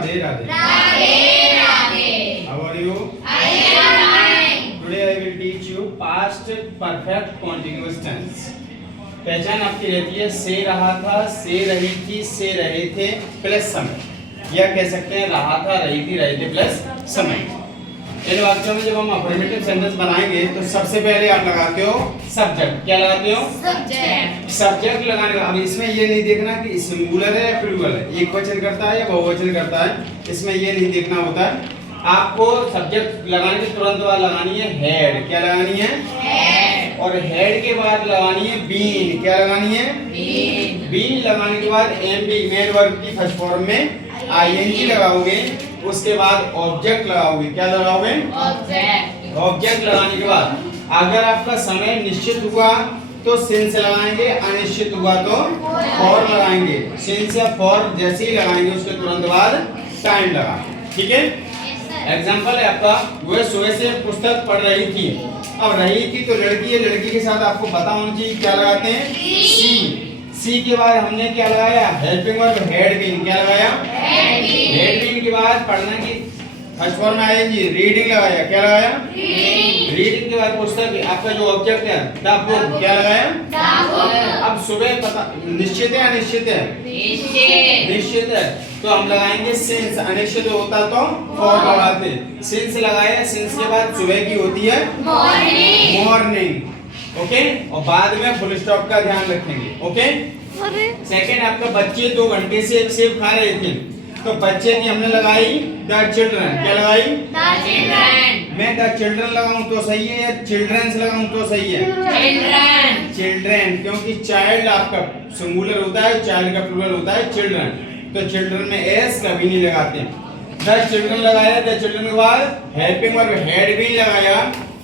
Radhe Radhe. How are you? Today I will teach you past perfect continuous tense. पहचान आपकी रहती है से रहा था, से रही थी, से रहे थे प्लस समय, या कह सकते हैं रहा था, रही थी, रहे थे प्लस समय। इन वाक्यों में जब हम अफर्मेटिव सेंटेंस बनाएंगे तो सबसे पहले आप लगाते हो सब्जेक्ट। क्या लगाते हो? सब्जेक्ट। सब्जेक्ट लगाने का अब इसमें ये नहीं देखना कि सिंगुलर है या प्लूरल है, एक वचन करता है या बहुवचन करता है, इसमें ये नहीं देखना होता है। आपको सब्जेक्ट लगाने के तुरंत बाद लगानी है हेड। क्या लगानी है? हेड। और हेड के बाद लगानी है बीन। क्या लगानी है? बीन। बीन लगाने के बाद एम बी मेन वर्ब की फर्स्ट फॉर्म में आईएनजी लगाओगे, उसके बाद ऑब्जेक्ट लगाओगे। क्या लगाओगे? ऑब्जेक्ट। ऑब्जेक्ट लगाने के बाद अगर आपका समय निश्चित हुआ तो सिंस लगाएंगे, अनिश्चित हुआ तो फॉर लगाएंगे। सिंस या फॉर जैसे ही लगाएंगे उसके तुरंत बाद टाइम लगाएंगे। ठीक है? एग्जाम्पल है आपका, वह सुबह से पुस्तक पढ़ रही थी। अब रही थी तो लड़की है, लड़की के साथ आपको पता होना चाहिए क्या लगाते हैं? सी। सी के बाद हमने क्या लगाया? Helping verb had been. क्या लगाया? हेड बीन के बाद पढ़ना की फर्स्ट फॉर्म में आएगी रीडिंग लगाया। क्या लगाया? रीडिंग के बाद पुस्तक आपका जो ऑब्जेक्ट है द बुक। क्या लगाया? अब सुबह पता निश्चित है अनिश्चित है? निश्चित है तो हम लगाएंगे सिंस। अनिश्चित होता तो फॉर लगाते। सिंस लगाया, सिंस के बाद सुबह की होती है मॉर्निंग। ओके, और बाद में फुल स्टॉप का ध्यान रखेंगे। ओके। सेकंड आपका बच्चे 2 घंटे से एक सेब खा रहे थे तो बच्चे की हमने लगाई द चिल्ड्रन। क्या लगाई? The children. मैं द चिल्ड्रन लगाऊं तो सही है या चिल्ड्रंस लगाऊं तो सही है? चिल्ड्रन। चिल्ड्रन, क्योंकि चाइल्ड आपका सिंगुलर होता है, चाइल्ड का प्लूरल होता है चिल्ड्रन, तो चिल्ड्रन में एस कभी नहीं लगाते। द चिल्ड्रन लगाया, द चिल्ड्रन के बाद हेल्पिंग वर्ब हेड बीन लगाया।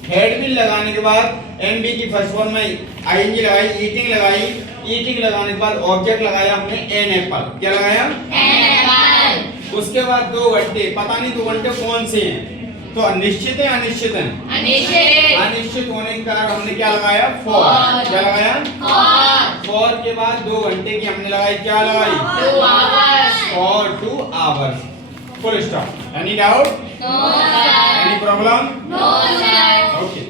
हेड बीन लगाने के बाद एमबी की फर्स्ट फॉर्म में आईएनजी लगाई, ईटिंग लगाई। ईटिंग लगाने के बाद ऑब्जेक्ट लगाया हमने एन एप्पल। क्या लगाया? An apple. उसके बाद 2 घंटे, पता नहीं 2 घंटे कौन से हैं, तो अनिश्चित है अनिश्चित है? अनिश्चित। अनिश्चित होने के कारण हमने क्या लगाया? फॉर। क्या लगाया? फॉर। फॉर के बाद 2 घंटे की हमने लगाई, क्या लगाई? 2 hours. For 2 hours. Full stop. Any doubt? No sir. Any problem? No sir. Okay.